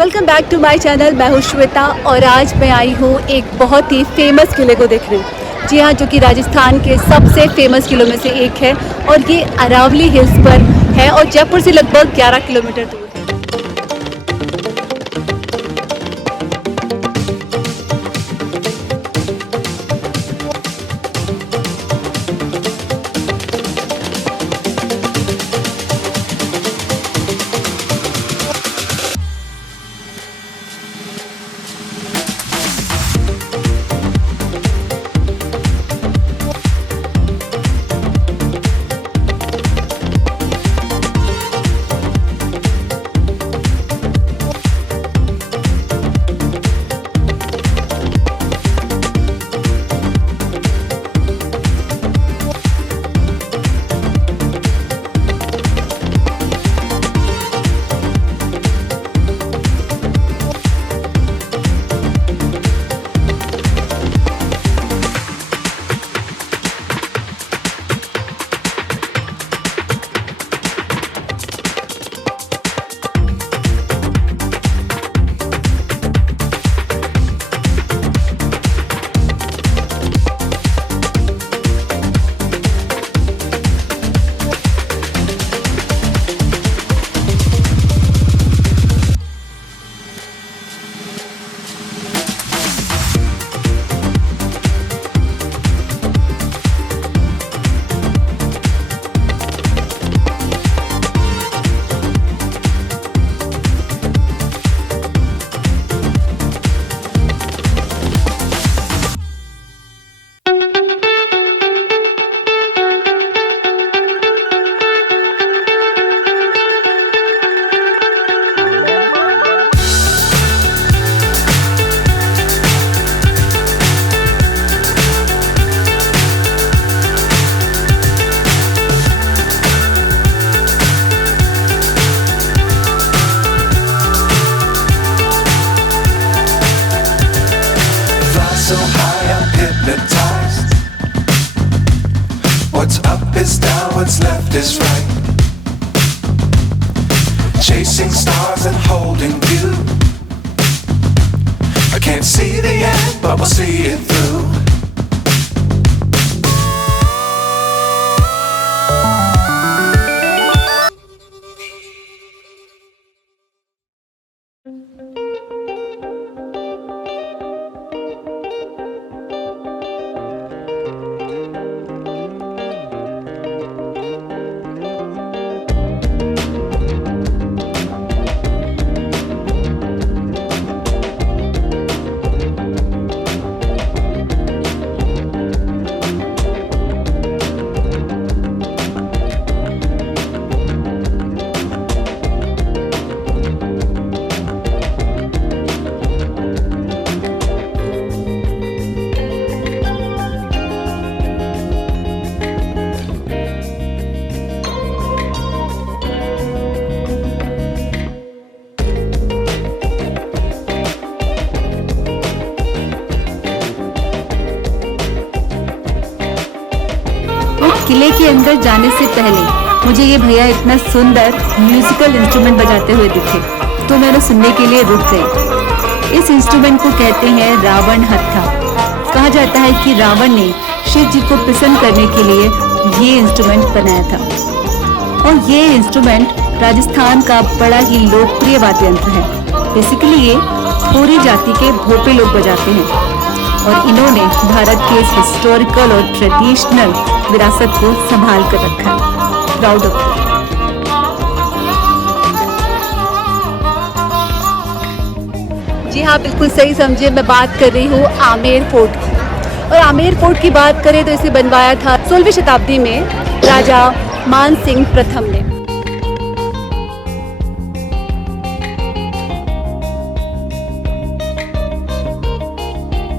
Welcome back to my channel. मैं हूँ श्वेता और आज मैं आई हूँ एक बहुत ही फेमस किले को देखने। जी हाँ, जो कि राजस्थान के सबसे फेमस किलों में से एक है और ये अरावली हिल्स पर है और जयपुर से लगभग 11 किलोमीटर दूर। So high I'm hypnotized. What's up is down, what's left is right. Chasing stars and holding you. I can't see the end, but we'll see it through. किले के अंदर जाने से पहले मुझे ये भैया इतना सुंदर म्यूजिकल इंस्ट्रूमेंट बजाते हुए दिखे तो मैं उन्हें सुनने के लिए रुक गई। इस इंस्ट्रूमेंट को कहते हैं रावण हत्था। कहा जाता है कि रावण ने शिव जी को प्रसन्न करने के लिए ये इंस्ट्रूमेंट बनाया था और ये इंस्ट्रूमेंट राजस्थान का बड़ा ही लोकप्रिय वाद्य यंत्र है। बेसिकली ये खोरी जाति के भोपे लोग बजाते हैं और इन्होंने भारत के इस हिस्टोरिकल और ट्रेडिशनल विरासत को संभाल कर रखा है। Proud of you. जी हाँ, बिल्कुल सही समझे। मैं बात कर रही हूँ आमेर फोर्ट की। और आमेर फोर्ट की बात करें तो इसे बनवाया था 16वीं शताब्दी में राजा मान सिंह प्रथम ने।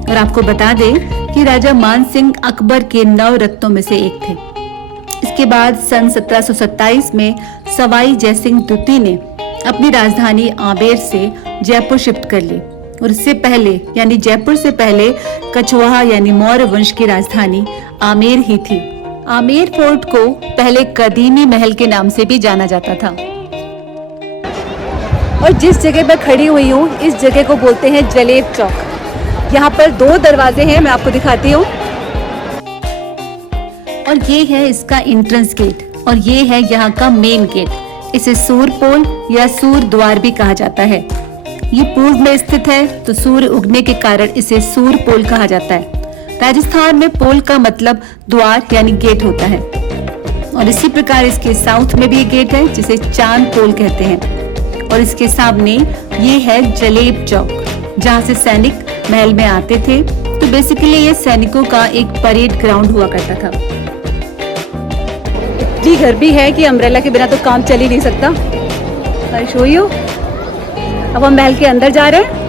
और आपको बता दें कि राजा मान सिंह अकबर के 9 रत्नों में से एक थे। इसके बाद सन 1727 में सवाई जयसिंह द्वितीय ने अपनी राजधानी आमेर से जयपुर शिफ्ट कर ली और इससे पहले यानी जयपुर से पहले कछवाहा यानी मौर्य वंश की राजधानी आमेर ही थी। आमेर फोर्ट को पहले कदीमी महल के नाम से भी जाना जाता था। और जिस जगह पर खड़ी हुई हूँ इस जगह को बोलते हैं जलेब चौक। यहाँ पर 2 दरवाजे हैं, मैं आपको दिखाती हूँ। और ये है इसका एंट्रेंस गेट और ये है यहाँ का मेन गेट। इसे सूर्य पोल या सूर्य द्वार भी कहा जाता है। ये पूर्व में स्थित है तो सूर्य उगने के कारण इसे सूर्य पोल कहा जाता है। राजस्थान में पोल का मतलब द्वार यानी गेट होता है। और इसी प्रकार इसके साउथ में भी एक गेट है जिसे चांद पोल कहते हैं। और इसके सामने ये है जलेब चौक, जहाँ से सैनिक महल में आते थे। तो बेसिकली ये सैनिकों का एक परेड ग्राउंड हुआ करता था। इतनी गर्मी है कि अम्ब्रेला के बिना तो काम चल ही नहीं सकता। I show you. अब हम महल के अंदर जा रहे हैं।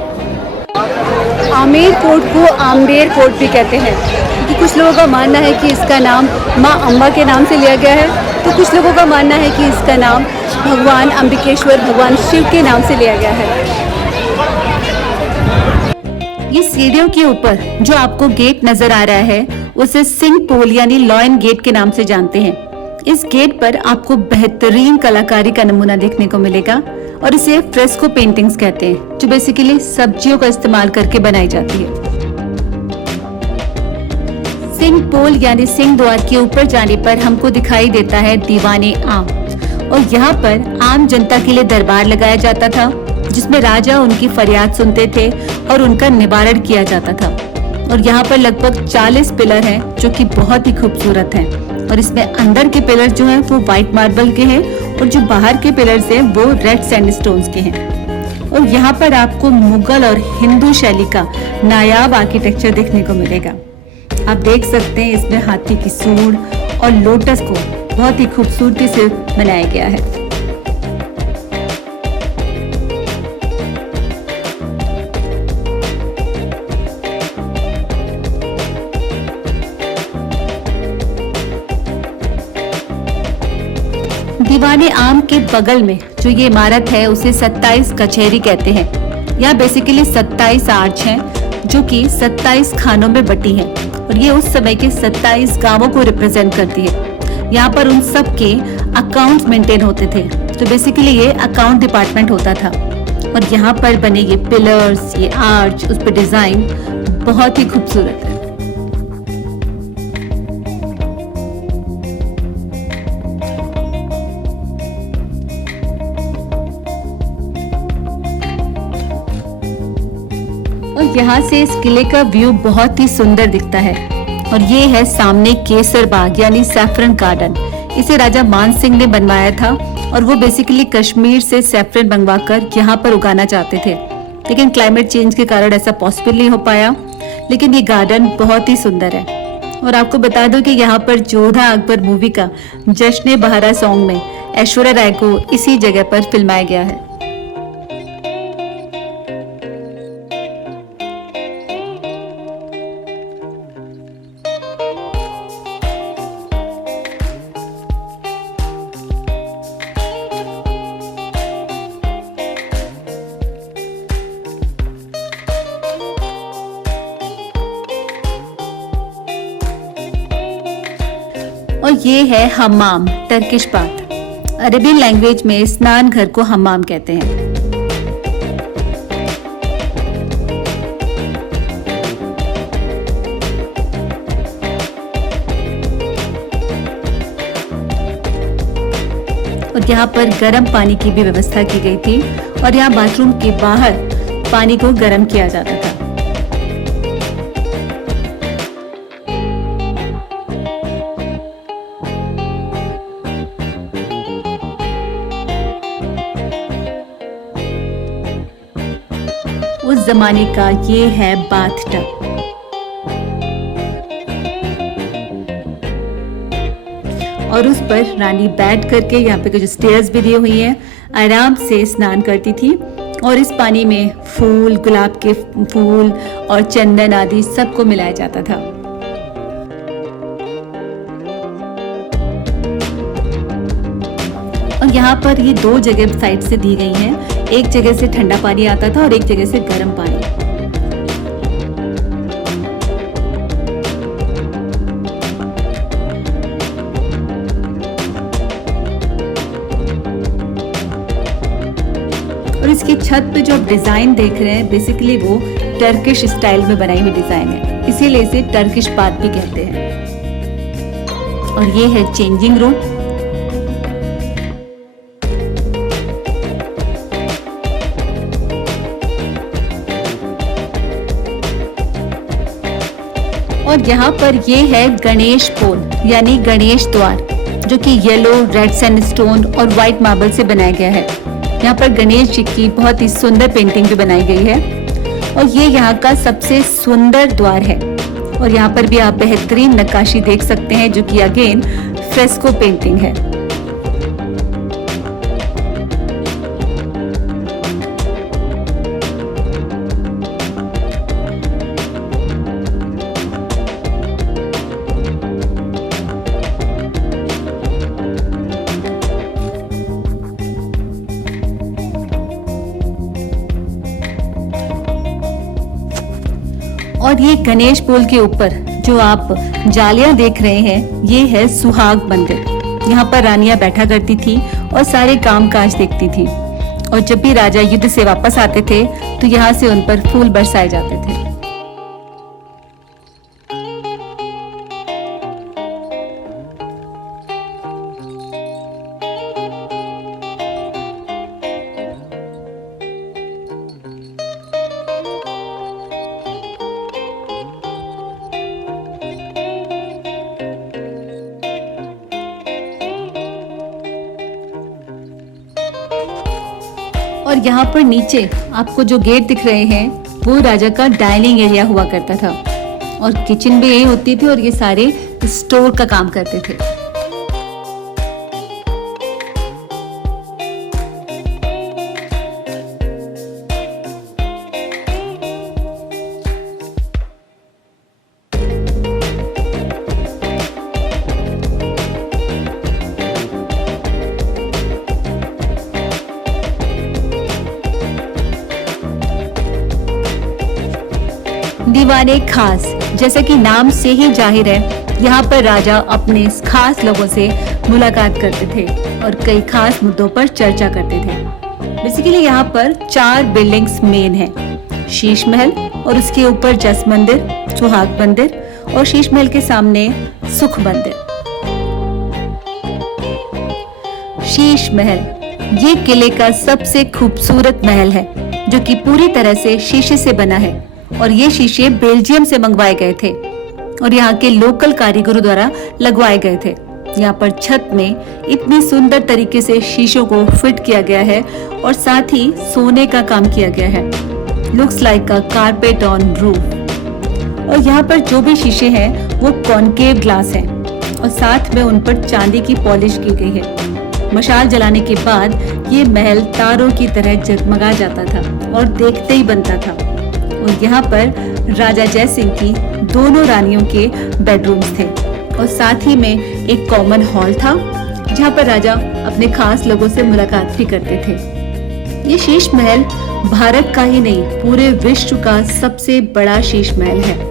आमेर कोट को आम्बेर कोट भी कहते हैं क्योंकि कुछ लोगों का मानना है कि इसका नाम माँ अम्बा के नाम से लिया गया है, तो कुछ लोगों का मानना है कि इसका नाम भगवान अंबिकेश्वर भगवान शिव के नाम से लिया गया है। ये सीढ़ियों के ऊपर जो आपको गेट नजर आ रहा है उसे सिंह पोल यानी लॉयन गेट के नाम से जानते हैं। इस गेट पर आपको बेहतरीन कलाकारी का नमूना देखने को मिलेगा और इसे फ्रेस्को पेंटिंग्स कहते हैं, जो बेसिकली सब्जियों का इस्तेमाल करके बनाई जाती है। सिंह पोल यानी सिंह द्वार के ऊपर जाने पर हमको दिखाई देता है दीवाने आम। और यहाँ पर आम जनता के लिए दरबार लगाया जाता था जिसमें राजा उनकी फरियाद सुनते थे और उनका निवारण किया जाता था। और यहाँ पर लगभग 40 पिलर हैं जो कि बहुत ही खूबसूरत हैं। और इसमें अंदर के पिलर जो हैं वो व्हाइट मार्बल के हैं और जो बाहर के पिलर्स हैं वो रेड सैंडस्टोन्स के हैं। और यहाँ पर आपको मुगल और हिंदू शैली का नायाब आर्किटेक्चर देखने को मिलेगा। आप देख सकते हैं इसमें हाथी की सूंड और लोटस को बहुत ही खूबसूरती से बनाया गया है। दीवाने आम के बगल में जो ये इमारत है उसे 27 कचहरी कहते हैं। यहाँ बेसिकली 27 आर्च हैं जो कि 27 खानों में बटी हैं और ये उस समय के 27 गांवों को रिप्रेजेंट करती है। यहाँ पर उन सब के अकाउंट्स मेंटेन होते थे, तो बेसिकली ये अकाउंट डिपार्टमेंट होता था। और यहाँ पर बने ये पिलर्स, ये आर्च, उस पर डिजाइन बहुत ही खूबसूरत है। और यहाँ से इस किले का व्यू बहुत ही सुंदर दिखता है। और ये है सामने केसर बाग यानी सैफरन गार्डन। इसे राजा मान सिंह ने बनवाया था और वो बेसिकली कश्मीर से सैफरन मंगवाकर यहाँ पर उगाना चाहते थे, लेकिन क्लाइमेट चेंज के कारण ऐसा पॉसिबल नहीं हो पाया। लेकिन ये गार्डन बहुत ही सुंदर है। और आपको बता दूं कि यहाँ पर जोधा अकबर मूवी का जश्न बहारा सॉन्ग में ऐश्वर्या राय को इसी जगह पर फिल्माया गया है। और ये है हम्माम, टर्किश बाथ। अरबी लैंग्वेज में स्नान घर को हम्माम कहते हैं। और यहाँ पर गर्म पानी की भी व्यवस्था की गई थी और यहाँ बाथरूम के बाहर पानी को गर्म किया जाता था। उस जमाने का ये है बाथटब। और उस पर रानी बैठ करके यहाँ पे कुछ स्टेयर्स भी दी हुई हैं, आराम से स्नान करती थी। और इस पानी में फूल, गुलाब के फूल और चंदन आदि सबको मिलाया जाता था। और यहाँ पर ये 2 जगह साइड से दी गई हैं। एक जगह से ठंडा पानी आता था और एक जगह से गर्म पानी। इसकी छत पे जो आप डिजाइन देख रहे हैं बेसिकली वो टर्किश स्टाइल में बनाई हुई डिजाइन है, इसीलिए इसे टर्किश बाथ भी कहते हैं। और ये है चेंजिंग रूम। और यहाँ पर ये है गणेश पोल यानी गणेश द्वार, जो कि येलो, रेड सैंडस्टोन और व्हाइट मार्बल से बनाया गया है। यहाँ पर गणेश जी की बहुत ही सुंदर पेंटिंग भी बनाई गई है और ये यहाँ का सबसे सुंदर द्वार है। और यहाँ पर भी आप बेहतरीन नक्काशी देख सकते हैं, जो कि अगेन फ्रेस्को पेंटिंग है। और ये गणेश पोल के ऊपर जो आप जालियां देख रहे हैं, ये है सुहाग मंदिर। यहाँ पर रानियां बैठा करती थी और सारे काम काज देखती थी। और जब भी राजा युद्ध से वापस आते थे तो यहाँ से उन पर फूल बरसाए जाते थे। और यहाँ पर नीचे आपको जो गेट दिख रहे हैं वो राजा का डाइनिंग एरिया हुआ करता था और किचन भी यही होती थी और ये सारे स्टोर का काम करते थे। दीवाने खास, जैसे कि नाम से ही जाहिर है, यहाँ पर राजा अपने खास लोगों से मुलाकात करते थे और कई खास मुद्दों पर चर्चा करते थे। बेसिकली यहाँ पर 4 बिल्डिंग्स मेन हैं, शीश महल और उसके ऊपर जस मंदिर, सुहाग मंदिर और शीश महल के सामने सुख मंदिर। शीश महल ये किले का सबसे खूबसूरत महल है, जो कि पूरी तरह से शीशे से बना है और ये शीशे बेल्जियम से मंगवाए गए थे और यहाँ के लोकल कारीगरों द्वारा लगवाए गए थे। यहाँ पर छत में इतनी सुंदर तरीके से शीशों को फिट किया गया है और साथ ही सोने का काम किया गया है। Looks like a carpet on roof. और यहाँ पर जो भी शीशे हैं वो कॉनकेव ग्लास हैं और साथ में उन पर चांदी की पॉलिश की गई है। मशाल जलाने के बाद ये महल तारों की तरह जगमगा जाता था और देखते ही बनता था। और यहाँ पर राजा जय सिंह की दोनों रानियों के बेडरूम्स थे और साथ ही में एक कॉमन हॉल था जहाँ पर राजा अपने खास लोगों से मुलाकात भी करते थे। ये शीश महल भारत का ही नहीं पूरे विश्व का सबसे बड़ा शीश महल है।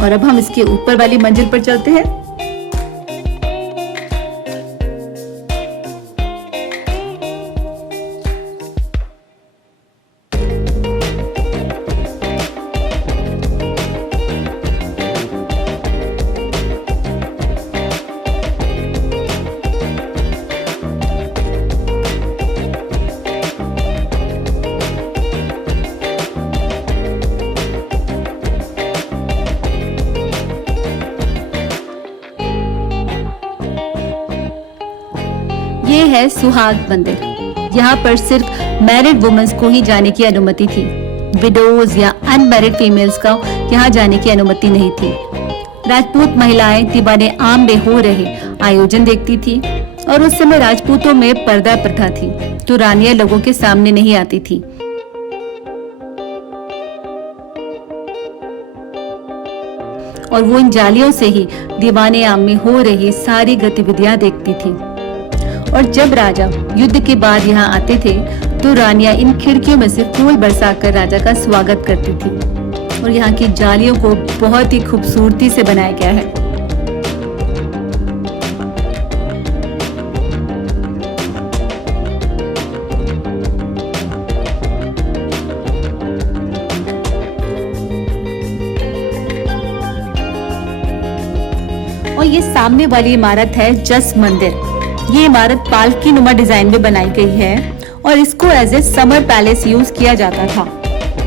और अब हम इसके ऊपर वाली मंजिल पर चलते हैं। ये है सुहाग मंदिर। यहाँ पर सिर्फ मैरिड वुमेन्स को ही जाने की अनुमति थी। विडोज या अनमैरिड फीमेल्स का यहाँ जाने की अनुमति नहीं थी। राजपूत महिलाएं दीवाने आम में हो रहे आयोजन देखती थी और उस समय राजपूतों में पर्दा प्रथा थी, तो रानियां लोगों के सामने नहीं आती थी। और वो इन जालियों से ही दीवाने आम में हो रही सारी गतिविधियां देखती थी। और जब राजा युद्ध के बाद यहाँ आते थे तो रानियां इन खिड़कियों में से फूल बरसाकर राजा का स्वागत करती थी। और यहाँ की जालियों को बहुत ही खूबसूरती से बनाया गया है। और ये सामने वाली इमारत है जस मंदिर। ये इमारत पालकी नुमा डिजाइन में बनाई गई है और इसको as a summer palace use किया जाता था।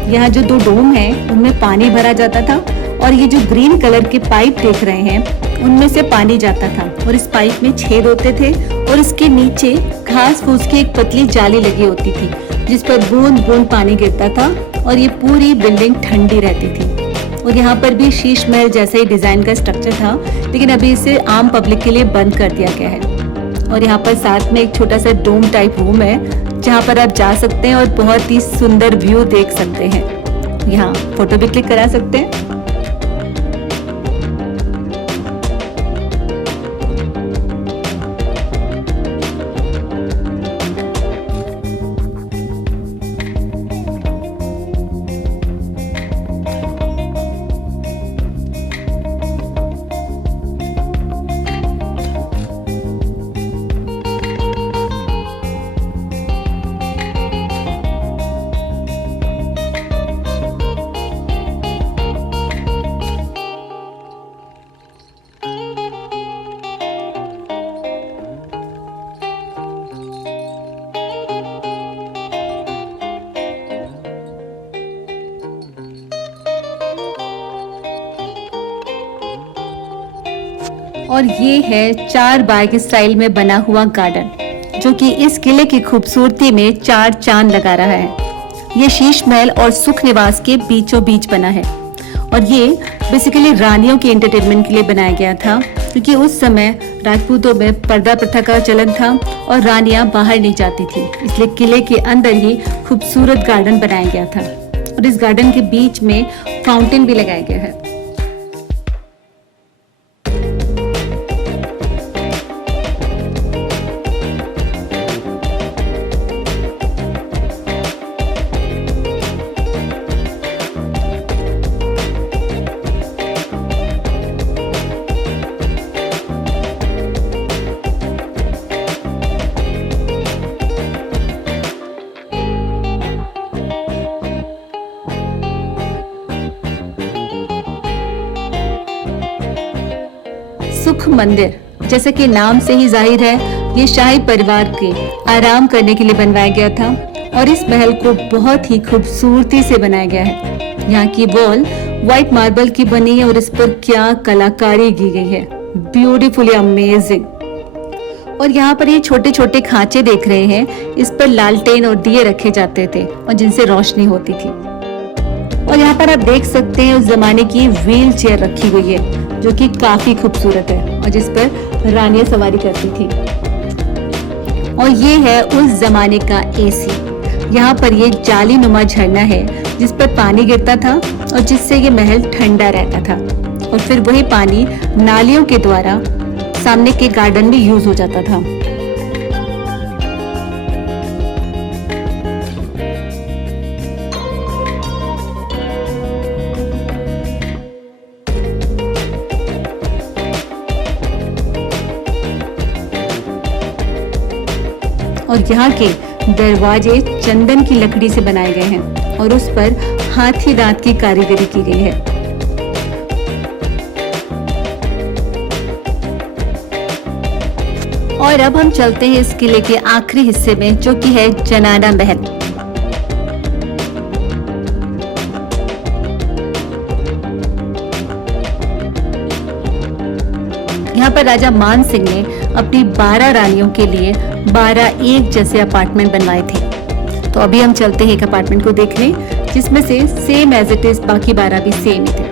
यहाँ जो 2 डोम हैं उनमें पानी भरा जाता था और ये जो ग्रीन कलर के पाइप देख रहे हैं उनमें से पानी जाता था और इस पाइप में छेद होते थे और इसके नीचे घास फूस की एक पतली जाली लगी होती थी जिस पर बूंद बूंद पानी गिरता था और ये पूरी बिल्डिंग ठंडी रहती थी। और यहाँ पर भी शीश महल जैसा ही डिजाइन का स्ट्रक्चर था, लेकिन अभी इसे आम पब्लिक के लिए बंद कर दिया गया है। और यहाँ पर साथ में एक छोटा सा डोम टाइप रूम है जहाँ पर आप जा सकते हैं और बहुत ही सुंदर व्यू देख सकते हैं। यहाँ फोटो भी क्लिक करा सकते हैं। और ये है 4 बाग स्टाइल में बना हुआ गार्डन जो कि इस किले की खूबसूरती में 4 चांद लगा रहा है। ये शीश महल और सुख निवास के बीचों बीच बना है और ये बेसिकली रानियों के एंटरटेनमेंट के लिए बनाया गया था, क्योंकि उस समय राजपूतों में पर्दा प्रथा का चलन था और रानियां बाहर नहीं जाती थी, इसलिए किले के अंदर ही खूबसूरत गार्डन बनाया गया था। और इस गार्डन के बीच में फाउंटेन भी लगाया गया है। सुख मंदिर, जैसे कि नाम से ही जाहिर है, ये शाही परिवार के आराम करने के लिए बनवाया गया था और इस महल को बहुत ही खूबसूरती से बनाया गया है। यहाँ की वॉल व्हाइट मार्बल की बनी है और इस पर क्या कलाकारी की गई है, ब्यूटीफुली अमेजिंग। और यहाँ पर ये छोटे छोटे खांचे देख रहे हैं, इस पर लालटेन और दिए रखे जाते थे और जिनसे रोशनी होती थी। और यहाँ पर आप देख सकते हैं उस जमाने की व्हील चेयर रखी हुई है जो कि काफी खूबसूरत है और जिस पर रानियां सवारी करती थी। और ये है उस जमाने का एसी। यहाँ पर ये जाली नुमा झरना है जिस पर पानी गिरता था और जिससे ये महल ठंडा रहता था और फिर वही पानी नालियों के द्वारा सामने के गार्डन में यूज हो जाता था। और यहाँ के दरवाजे चंदन की लकड़ी से बनाए गए हैं और उस पर हाथी दांत की कारीगरी की गई है। और अब हम चलते हैं इस किले के आखिरी हिस्से में, जो कि है जनाना महल। यहाँ पर राजा मान सिंह ने अपनी 12 रानियों के लिए 12 एक जैसे अपार्टमेंट बनवाए थे। तो अभी हम चलते हैं एक अपार्टमेंट को देखने, जिसमें से सेम एज इट इज बाकी 12 भी सेम ही थे।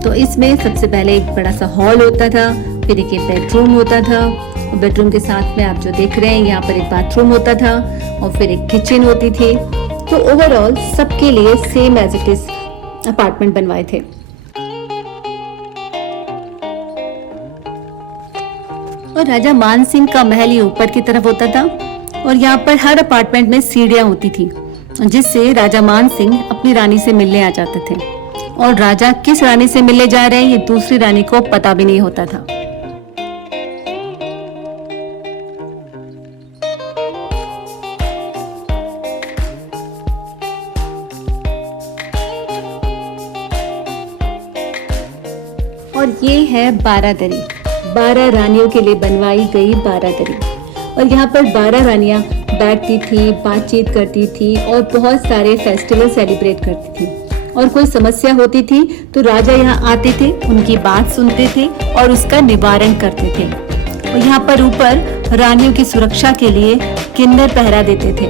तो इसमें सबसे पहले एक बड़ा सा हॉल होता था, फिर एक बेडरूम होता था, और बेडरूम के साथ में आप जो देख रहे हैं यहाँ पर एक बाथरूम होता था, और फिर एक किचन होती थी। तो ओवरऑल सबके लिए same as it is apartment बनवाए थे। और राजा मान सिंह का महल ये ऊपर की तरफ होता था, और यहाँ पर हर अपार्टमेंट में सीढ़ियां होती थी, जिससे राजा मान सिंह अपनी रानी से मिलने आ जाते थे। और राजा किस रानी से मिलने जा रहे हैं ये दूसरी रानी को पता भी नहीं होता था। और ये है 12 दरी, 12 रानियों के लिए बनवाई गई 12 दरी। और यहाँ पर 12 रानियां बैठती थी, बातचीत करती थी और बहुत सारे फेस्टिवल सेलिब्रेट करती थी। और कोई समस्या होती थी तो राजा यहाँ आते थे, उनकी बात सुनते थे और उसका निवारण करते थे। और यहाँ पर ऊपर रानियों की सुरक्षा के लिए किन्नर पहरा देते थे,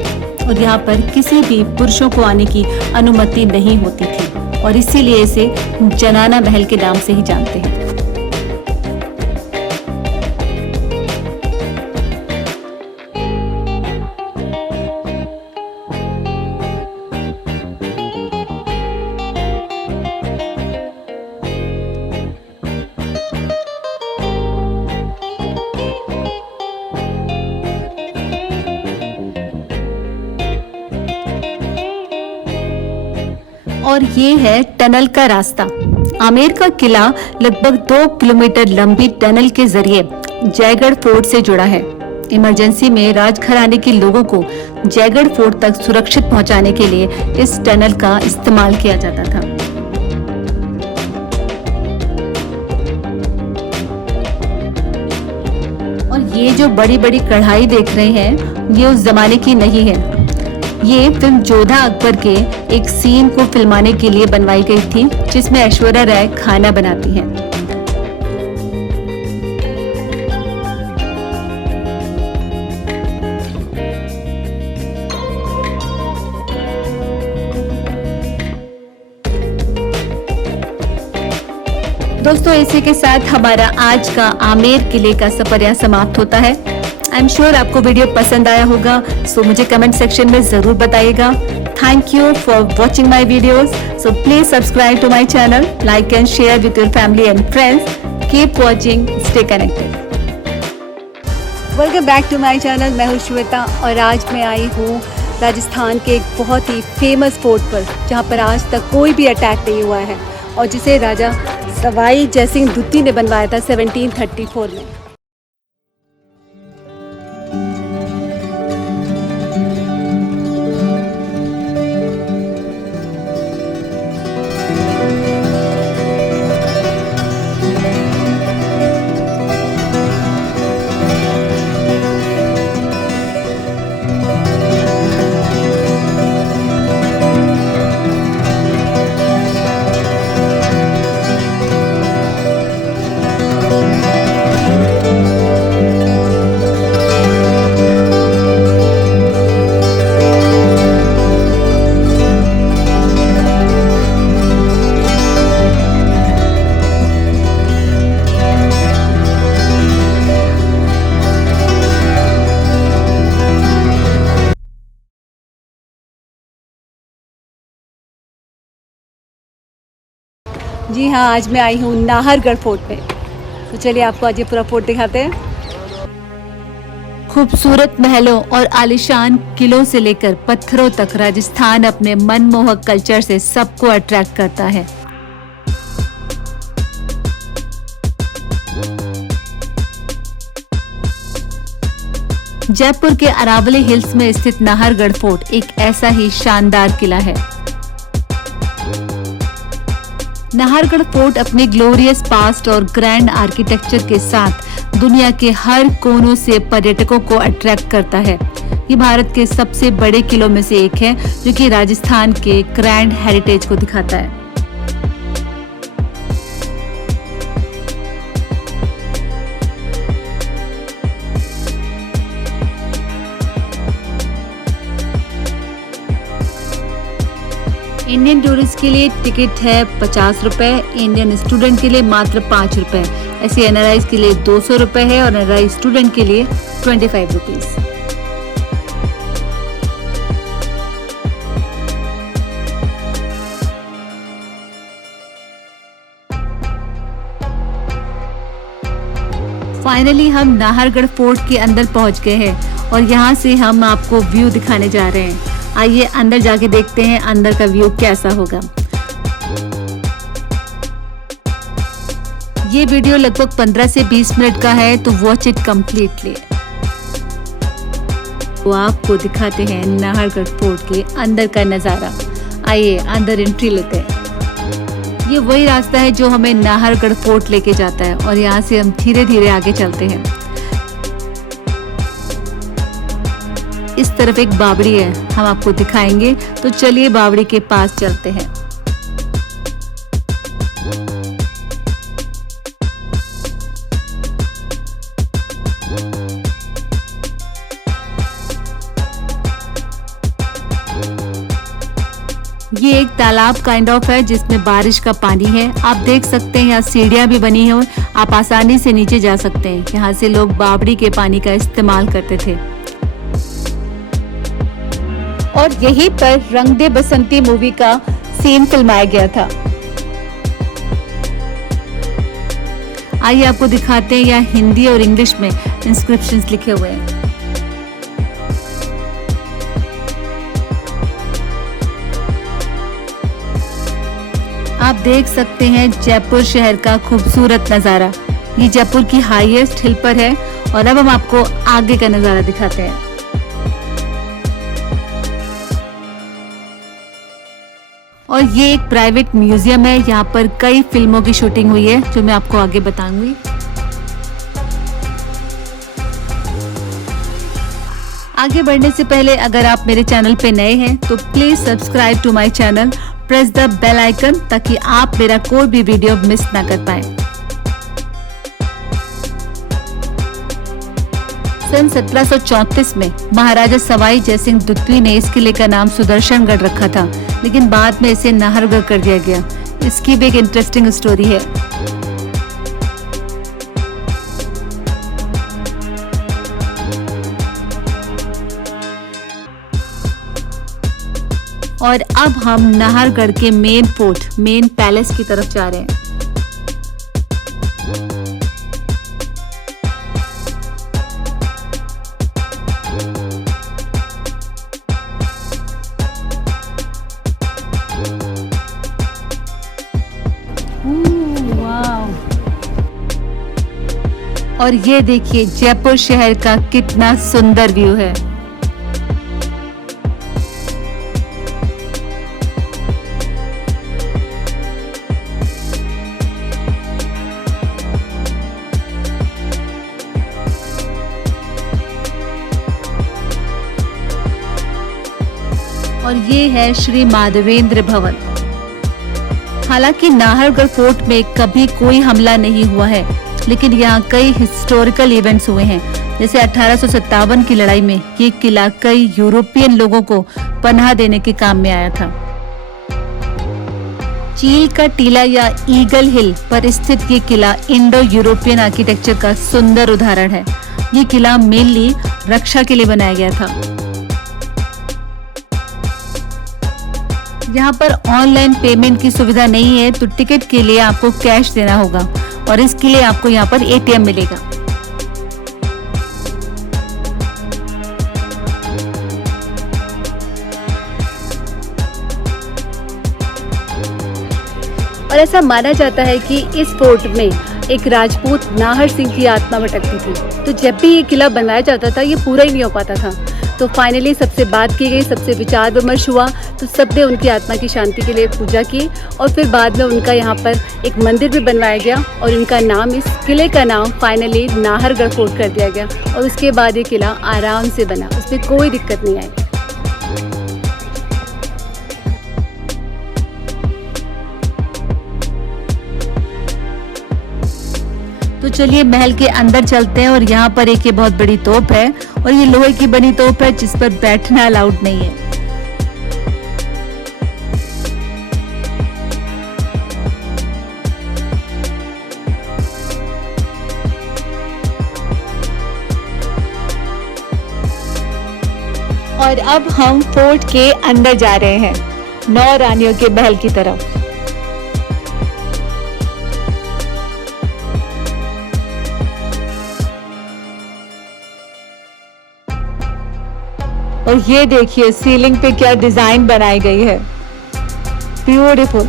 और यहाँ पर किसी भी पुरुषों को आने की अनुमति नहीं होती थी, और इसीलिए इसे जनाना महल के नाम से ही जानते हैं। और ये है टनल का रास्ता। आमेर का किला लगभग 2 किलोमीटर लंबी टनल के जरिए जयगढ़ फोर्ट से जुड़ा है। इमरजेंसी में राजघराने के लोगों को जयगढ़ फोर्ट तक सुरक्षित पहुंचाने के लिए इस टनल का इस्तेमाल किया जाता था। और ये जो बड़ी बड़ी कढ़ाई देख रहे हैं, ये उस जमाने की नहीं है। ये फिल्म जोधा अकबर के एक सीन को फिल्माने के लिए बनवाई गई थी, जिसमें ऐश्वर्या राय खाना बनाती हैं। दोस्तों, इसी के साथ हमारा आज का आमेर किले का सफर यहाँ समाप्त होता है। आई एम श्योर आपको वीडियो पसंद आया होगा, सो मुझे कमेंट सेक्शन में जरूर बताइएगा। Thank you for watching my videos. So please subscribe to my channel, like and share with your family and friends. Keep watching, stay connected. Welcome back to my channel. मैं हूँ श्वेता और आज मैं आई हूँ राजस्थान के एक बहुत ही फेमस फोर्ट पर, जहाँ पर आज तक कोई भी अटैक नहीं हुआ है और जिसे राजा सवाई जयसिंह द्वितीय ने बनवाया था 1734 में। जी हाँ, आज मैं आई हूँ नाहरगढ़ फोर्ट पे। तो चलिए आपको आज ये पूरा फोर्ट दिखाते हैं। खूबसूरत महलों और आलीशान किलों से लेकर पत्थरों तक राजस्थान अपने मनमोहक कल्चर से सबको अट्रैक्ट करता है। जयपुर के अरावली हिल्स में स्थित नाहरगढ़ फोर्ट एक ऐसा ही शानदार किला है। नाहरगढ़ फोर्ट अपने ग्लोरियस पास्ट और ग्रैंड आर्किटेक्चर के साथ दुनिया के हर कोनों से पर्यटकों को अट्रैक्ट करता है। ये भारत के सबसे बड़े किलों में से एक है, जो कि राजस्थान के ग्रैंड हेरिटेज को दिखाता है। इंडियन टूरिस्ट के लिए टिकट है 50 रुपए, इंडियन स्टूडेंट के लिए मात्र 5 रुपए। ऐसे NRIs के लिए 200 रुपए है और NRI स्टूडेंट के लिए 25 रुपीज। फाइनली हम नाहरगढ़ फोर्ट के अंदर पहुंच गए हैं और यहाँ से हम आपको व्यू दिखाने जा रहे हैं। आइए अंदर जाके देखते हैं अंदर का व्यू कैसा होगा। ये वीडियो लगभग 15 से 20 मिनट का है, तो वॉच इट कम्प्लीटली। तो आपको दिखाते हैं नाहरगढ़ फोर्ट के अंदर का नजारा। आइए अंदर एंट्री लेते हैं। ये वही रास्ता है जो हमें नाहरगढ़ फोर्ट लेके जाता है और यहाँ से हम धीरे धीरे आगे चलते हैं। इस तरफ एक बावड़ी है, हम आपको दिखाएंगे, तो चलिए बावड़ी के पास चलते हैं। ये एक तालाब काइंड ऑफ है जिसमें बारिश का पानी है। आप देख सकते हैं यहाँ सीढ़ियां भी बनी हैं, आप आसानी से नीचे जा सकते हैं। यहाँ से लोग बावड़ी के पानी का इस्तेमाल करते थे। और यहीं पर रंग दे बसंती मूवी का सीन फिल्माया गया था। आइए आपको दिखाते हैं, यहाँ हिंदी और इंग्लिश में इंस्क्रिप्शंस लिखे हुए हैं। आप देख सकते हैं जयपुर शहर का खूबसूरत नजारा। ये जयपुर की हाईएस्ट हिल पर है और अब हम आपको आगे का नजारा दिखाते हैं। और ये एक प्राइवेट म्यूजियम है, यहाँ पर कई फिल्मों की शूटिंग हुई है जो मैं आपको आगे बताऊंगी। आगे बढ़ने से पहले अगर आप मेरे चैनल पे नए हैं तो please subscribe to my channel, press the bell icon ताकि आप मेरा कोई भी वीडियो मिस ना कर पाएं। सन 1734 में महाराजा सवाई जयसिंह द्वितीय ने इस किले का नाम सुदर्शनगढ़ रखा था, लेकिन बाद में इसे नाहरगढ़ कर दिया गया। इसकी भी एक इंटरेस्टिंग स्टोरी है। और अब हम नाहरगढ़ के मेन फोर्ट, मेन पैलेस की तरफ जा रहे हैं। और ये देखिए जयपुर शहर का कितना सुंदर व्यू है। और ये है श्री माधवेंद्र भवन। हालांकि नाहरगढ़ फोर्ट में कभी कोई हमला नहीं हुआ है, लेकिन यहाँ कई हिस्टोरिकल इवेंट्स हुए हैं। जैसे 1857 की लड़ाई में ये किला कई यूरोपियन लोगों को पनाह देने के काम में आया था। चील का टीला या ईगल हिल पर स्थित ये किला इंडो यूरोपियन आर्किटेक्चर का सुंदर उदाहरण है। ये किला मेनली रक्षा के लिए बनाया गया था। यहाँ पर ऑनलाइन पेमेंट की सुविधा नहीं है, तो टिकट के लिए आपको कैश देना होगा और इसके लिए आपको यहाँ पर ATM मिलेगा। और ऐसा माना जाता है कि इस फोर्ट में एक राजपूत नाहर सिंह की आत्मा भटकती थी। तो जब भी ये किला बनाया जाता था ये पूरा ही नहीं हो पाता था। तो फाइनली सबसे बात की गई, सबसे विचार विमर्श हुआ, तो सबने उनकी आत्मा की शांति के लिए पूजा की और फिर बाद में उनका यहाँ पर एक मंदिर भी बनवाया गया और इनका नाम, इस किले का नाम फाइनली नाहरगढ़ फोर्ट कर दिया गया और उसके बाद ये किला आराम से बना, उसमें कोई दिक्कत नहीं आई। तो चलिए महल के अंदर चलते हैं और यहाँ पर एक ये बहुत बड़ी तोप है और ये लोहे की बनी तोप है जिस पर बैठना अलाउड नहीं है। और अब हम फोर्ट के अंदर जा रहे हैं, 9 रानियों के महल की तरफ। और ये देखिए सीलिंग पे क्या डिजाइन बनाई गई है, ब्यूटीफुल।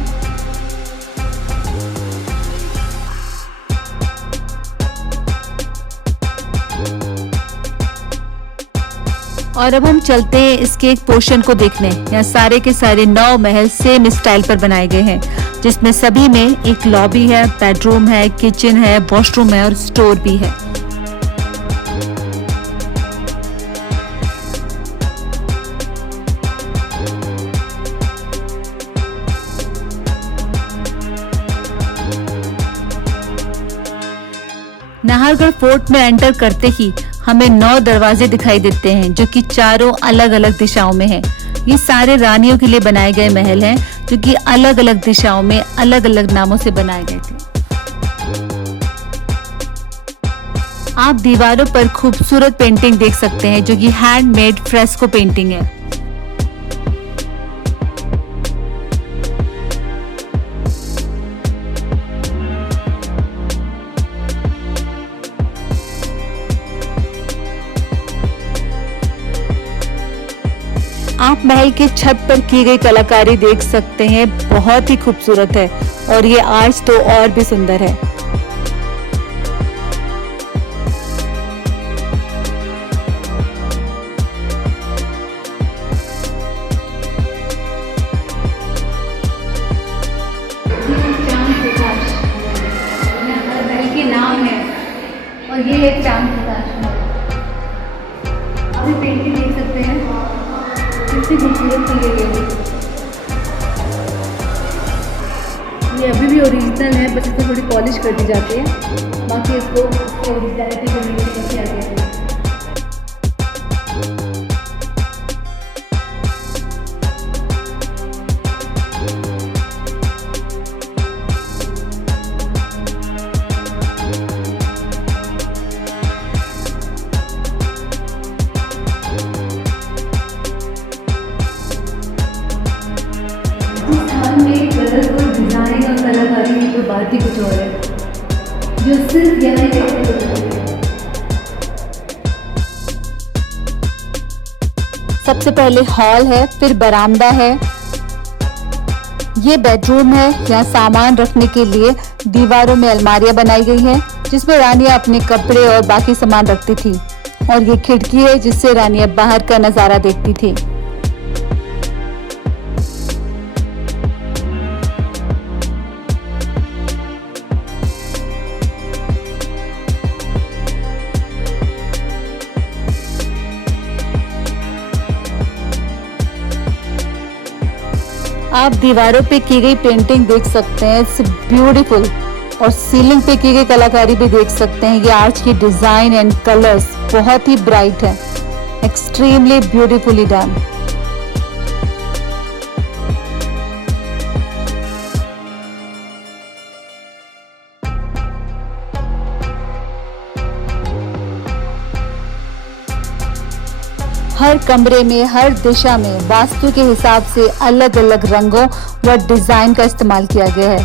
और अब हम चलते हैं इसके एक पोर्शन को देखने। यहाँ सारे के सारे 9 महल सेम स्टाइल पर बनाए गए हैं, जिसमें सभी में एक लॉबी है, बेडरूम है, किचन है, वॉशरूम है और स्टोर भी है। नाहरगढ़ फोर्ट में एंटर करते ही हमें 9 दरवाजे दिखाई देते हैं जो कि चारों अलग अलग दिशाओं में हैं। ये सारे रानियों के लिए बनाए गए महल हैं जो कि अलग अलग दिशाओं में अलग अलग नामों से बनाए गए थे। आप दीवारों पर खूबसूरत पेंटिंग देख सकते हैं जो कि हैंडमेड फ्रेस्को पेंटिंग है। आप महल के छत पर की गई कलाकारी देख सकते हैं, बहुत ही खूबसूरत है और ये आज तो और भी सुंदर है। महल के नाम है और ये है चांद प्रकाश। अभी पेंटिंग देख सकते हैं, कितनी खूबसूरत की गई है। ये अभी भी ओरिजिनल है, बस इसको थोड़ी पॉलिश कर दी जाती है, बाकी इसको ओरिजिनलिटी करने के लिए किया गया है। डिजाइन और कलाकारी की तो बात ही कुछ और है, जो सिर्फ यहाँ सबसे पहले हॉल है, फिर बरामदा है, ये बेडरूम है। यहाँ सामान रखने के लिए दीवारों में अलमारियां बनाई गई हैं जिसमें रानियां अपने कपड़े और बाकी सामान रखती थी, और ये खिड़की है जिससे रानियां बाहर का नजारा देखती थी। आप दीवारों पे की गई पेंटिंग देख सकते हैं, इट्स ब्यूटीफुल। और सीलिंग पे की गई कलाकारी भी देख सकते हैं। ये आर्च की डिजाइन एंड कलर्स बहुत ही ब्राइट है, एक्सट्रीमली ब्यूटीफुली डन। हर कमरे में, हर दिशा में वास्तु के हिसाब से अलग अलग रंगों व डिजाइन का इस्तेमाल किया गया है,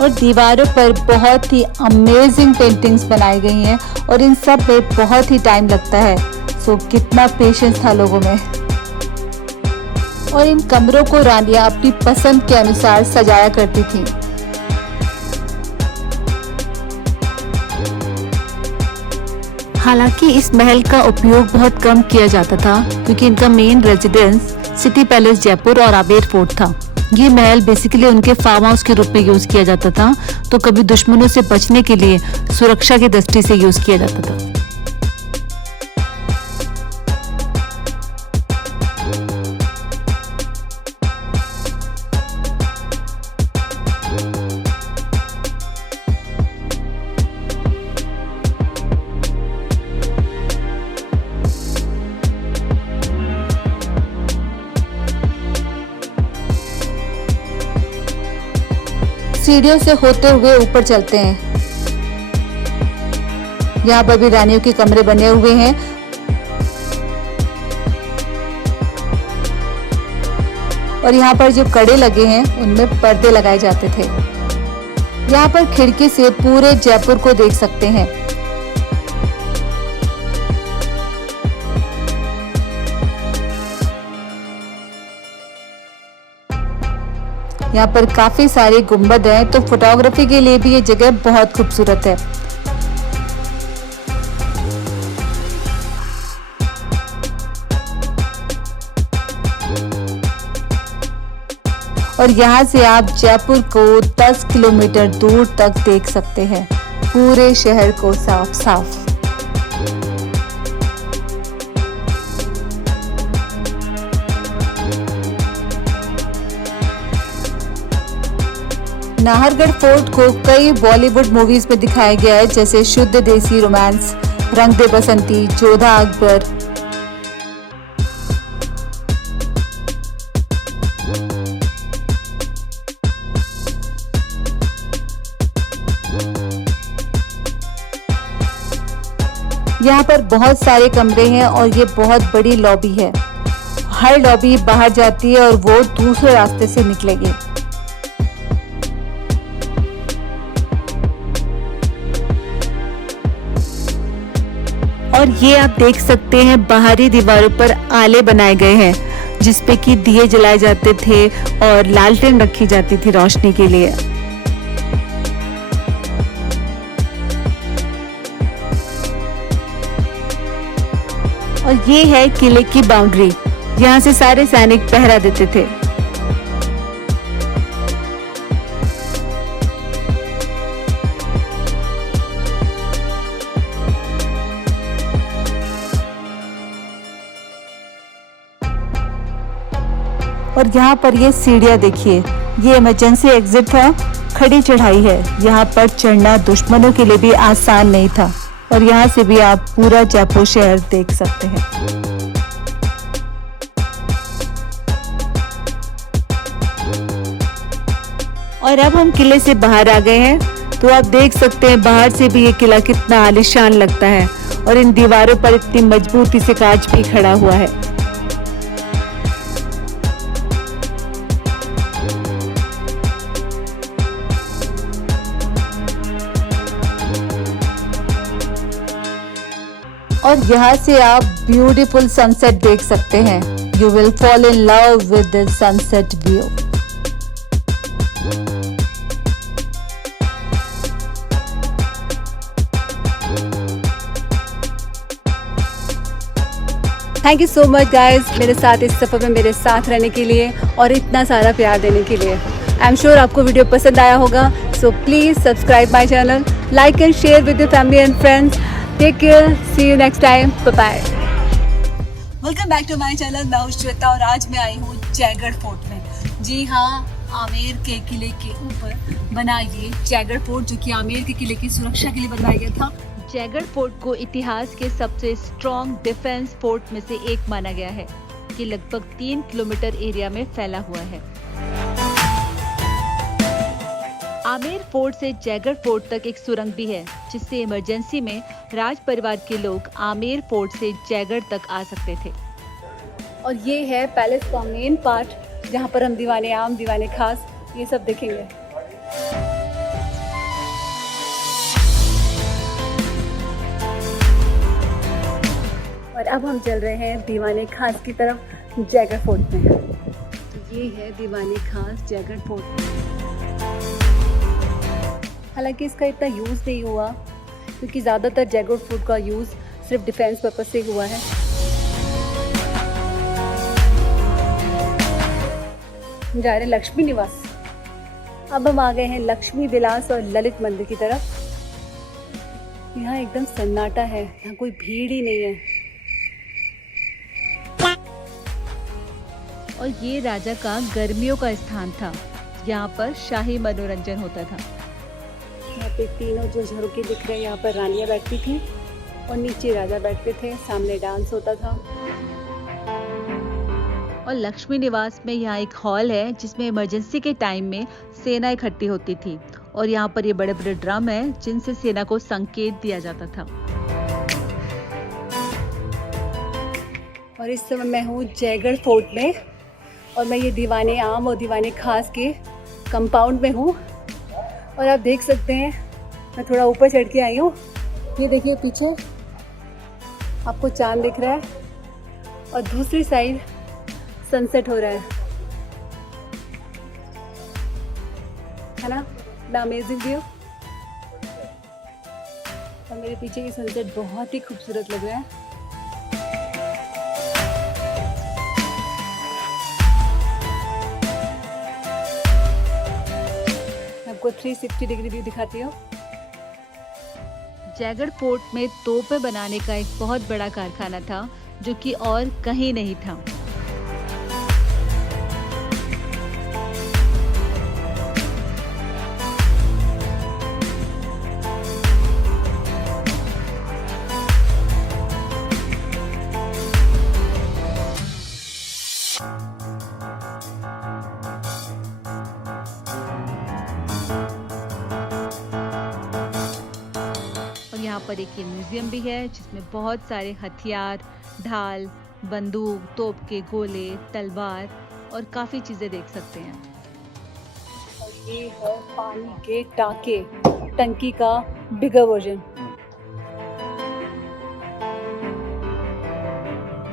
और दीवारों पर बहुत ही अमेजिंग पेंटिंग्स बनाई गई हैं और इन सब पे बहुत ही टाइम लगता है। सो कितना पेशेंस था लोगों में। और इन कमरों को रानियां अपनी पसंद के अनुसार सजाया करती थीं। हालांकि इस महल का उपयोग बहुत कम किया जाता था क्योंकि इनका main residence city palace Jaipur और आमेर फोर्ट था। ये महल बेसिकली उनके फार्म हाउस के रूप में यूज किया जाता था, तो कभी दुश्मनों से बचने के लिए सुरक्षा की दृष्टि से यूज किया जाता था। सीढ़ियों से होते हुए ऊपर चलते हैं। यहाँ पर भी रानियों के कमरे बने हुए हैं। और यहाँ पर जो कड़े लगे हैं उनमें पर्दे लगाए जाते थे। यहाँ पर खिड़की से पूरे जयपुर को देख सकते हैं। यहाँ पर काफी सारे गुंबद हैं, तो फोटोग्राफी के लिए भी ये जगह बहुत खूबसूरत है। और यहाँ से आप जयपुर को 10 किलोमीटर दूर तक देख सकते हैं, पूरे शहर को साफ साफ। नाहरगढ़ फोर्ट को कई बॉलीवुड मूवीज में दिखाया गया है, जैसे शुद्ध देसी रोमांस, रंग दे बसंती, जोधा अकबर। यहाँ पर बहुत सारे कमरे हैं और ये बहुत बड़ी लॉबी है। हर लॉबी बाहर जाती है और वो दूसरे रास्ते से निकलेगी। और ये आप देख सकते हैं बाहरी दीवारों पर आले बनाए गए हैं, जिसपे कि दिए जलाए जाते थे और लालटेन रखी जाती थी रोशनी के लिए। और ये है किले की बाउंड्री, यहाँ से सारे सैनिक पहरा देते थे। और यहाँ पर ये सीढ़ियाँ देखिए, ये इमरजेंसी एग्जिट था, खड़ी चढ़ाई है। यहाँ पर चढ़ना दुश्मनों के लिए भी आसान नहीं था। और यहाँ से भी आप पूरा जयपुर शहर देख सकते हैं। और अब हम किले से बाहर आ गए हैं, तो आप देख सकते हैं बाहर से भी ये किला कितना आलीशान लगता है। और इन दीवारों पर इतनी मजबूती से कांच भी खड़ा हुआ है। और यहाँ से आप ब्यूटीफुल सनसेट देख सकते हैं। You will fall in love with the sunset view. Thank you so much guys, मेरे साथ इस सफर में मेरे साथ रहने के लिए और इतना सारा प्यार देने के लिए। आई एम श्योर आपको वीडियो पसंद आया होगा। So please subscribe my channel, like and share with your family and friends. Take care, see you next time, bye bye. Welcome back to my channel, मैं हूं श्वेता और आज मैं आई हूं जयगढ़ फोर्ट में। जी हाँ, आमेर के किले के ऊपर बना ये जयगढ़ फोर्ट, जो कि आमेर के किले की सुरक्षा के लिए बनाया गया था। जयगढ़ फोर्ट को इतिहास के सबसे स्ट्रॉन्ग डिफेंस फोर्ट में से एक माना गया है। ये लगभग 3 किलोमीटर एरिया में फैला हुआ है। आमेर फोर्ट से जयगढ़ फोर्ट तक एक सुरंग भी है, जिससे इमरजेंसी में राज परिवार के लोग आमेर फोर्ट से जयगढ़ तक आ सकते थे। और ये है पैलेस का मेन पार्ट, जहाँ पर हम दीवाने आम, दीवाने खास ये सब देखेंगे। और अब हम चल रहे हैं दीवाने खास की तरफ जयगढ़ फोर्ट में। ये है दीवाने खास जैगड़ फोर्ट। हालांकि इसका इतना यूज़ नहीं हुआ क्योंकि ज़्यादातर जैगड़ फोर्ट का यूज़ सिर्फ डिफेंस पर्पज से हुआ है। हम जा रहे हैं लक्ष्मी निवास। अब हम आ गए हैं लक्ष्मी विलास और ललित मंदिर की तरफ। यहाँ एकदम सन्नाटा है, यहाँ कोई भीड़ ही नहीं है। और ये राजा का गर्मियों का स्थान था, यहाँ पर शाही मनोरंजन होता था। यहाँ पे तीनों जो झरोके दिख रहे हैं, यहाँ पर रानियाँ बैठती थी और नीचे राजा बैठते थे, सामने डांस होता था। और लक्ष्मी निवास में यहाँ एक हॉल है जिसमें इमरजेंसी के टाइम में सेना इकट्ठी होती थी और यहाँ पर ये बड़े बड़े ड्रम हैं जिनसे सेना को संकेत दिया जाता था। और इस समय मैं हूँ जयगढ़ फोर्ट में और मैं ये दीवाने आम और दीवाने खास के कंपाउंड में हूँ। और आप देख सकते हैं मैं थोड़ा ऊपर चढ़ के आई हूँ। ये देखिए पीछे आपको चांद दिख रहा है और दूसरी साइड सनसेट हो रहा है ना, द अमेजिंग व्यू। और मेरे पीछे ये सनसेट बहुत ही खूबसूरत लग रहा है। आपको 360 डिग्री व्यू दिखाती हूँ। जयगढ़ फोर्ट में तोपें बनाने का एक बहुत बड़ा कारखाना था जो कि और कहीं नहीं था। यहाँ पर एक ये म्यूजियम भी है जिसमें बहुत सारे हथियार, ढाल, बंदूक, तोप के गोले, तलवार और काफी चीजें देख सकते हैं। और ये है पानी के टांके, टंकी का बिगर वर्जन।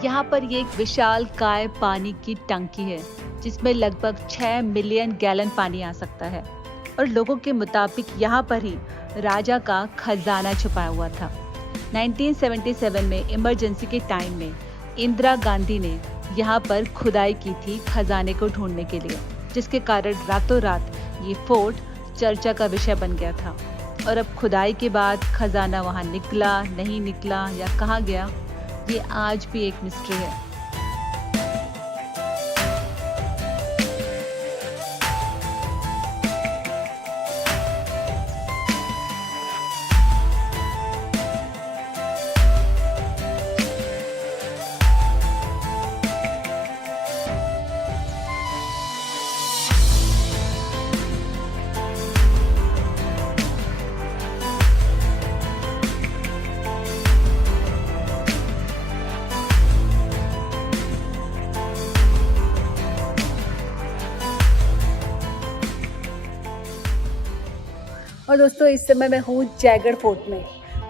यहाँ पर ये एक विशाल काय पानी की टंकी है जिसमें लगभग 6 मिलियन गैलन पानी आ सकता है। और लोगों के मुताबिक यहाँ पर ही राजा का खजाना छुपाया हुआ था। 1977 में इमरजेंसी के टाइम में इंदिरा गांधी ने यहाँ पर खुदाई की थी खजाने को ढूंढने के लिए, जिसके कारण रातों रात ये फोर्ट चर्चा का विषय बन गया था। और अब खुदाई के बाद खजाना वहाँ निकला, नहीं निकला या कहाँ गया, ये आज भी एक मिस्ट्री है। और दोस्तों इस समय मैं हूँ जयगढ़ फोर्ट में,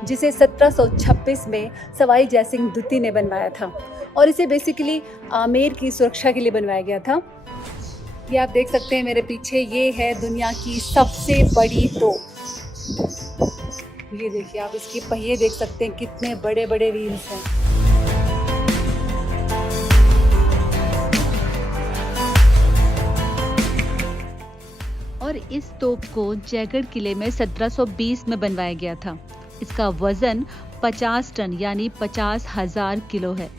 जिसे 1726 में सवाई जयसिंह द्वितीय ने बनवाया था और इसे बेसिकली आमेर की सुरक्षा के लिए बनवाया गया था। ये आप देख सकते हैं मेरे पीछे, ये है दुनिया की सबसे बड़ी तोप। ये देखिए आप इसके पहिए देख सकते हैं, कितने बड़े बड़े व्हील्स हैं। और इस तोप को जयगढ़ किले में 1720 में बनवाया गया था। इसका वजन 50 टन यानी 50,000 किलो है।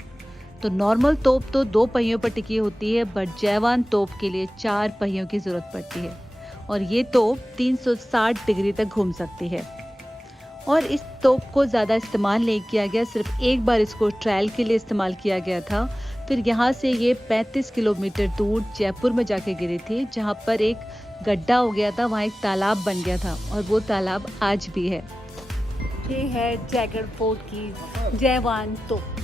तो नॉर्मल तोप तो 2 पहियों पर टिकी होती है, बट जयवान तोप के लिए 4 पहियों की जरूरत पड़ती है और ये तोप 360 डिग्री तक घूम सकती है। और इस तोप को ज़्यादा इस्तेमाल नहीं किया गया, सिर्फ एक बार इसको ट्रायल के लिए इस्तेमाल किया गया था। फिर यहाँ से ये 35 किलोमीटर दूर जयपुर में जाके गिरी थी, जहाँ पर एक गड्ढा हो गया था, वहाँ एक तालाब बन गया था और वो तालाब आज भी है। ये है जयगढ़ फोर्ट की जयवान तोप।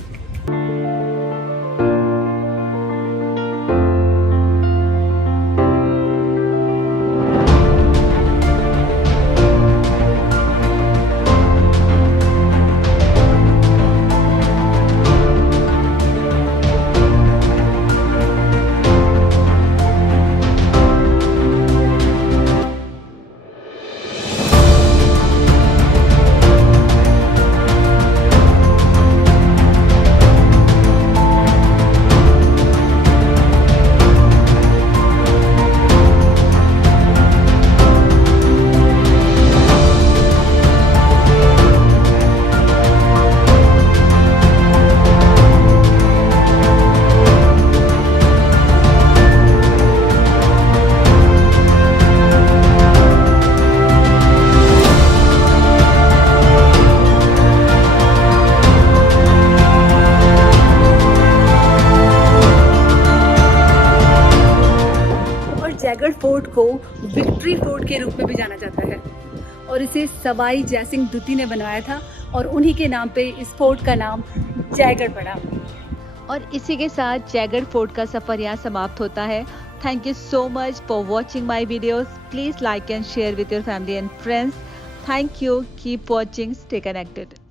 जयगढ़ फोर्ट को विक्ट्री फोर्ट के रूप में भी जाना जाता है और इसे सवाई जयसिंह द्वितीय ने बनवाया था और उन्हीं के नाम पे इस फोर्ट का नाम जयगढ़ पड़ा। और इसी के साथ जयगढ़ फोर्ट का सफ़र यहाँ समाप्त होता है। Thank you so much for watching my videos. Please like and share with your family and friends. Thank you. Keep watching. Stay connected.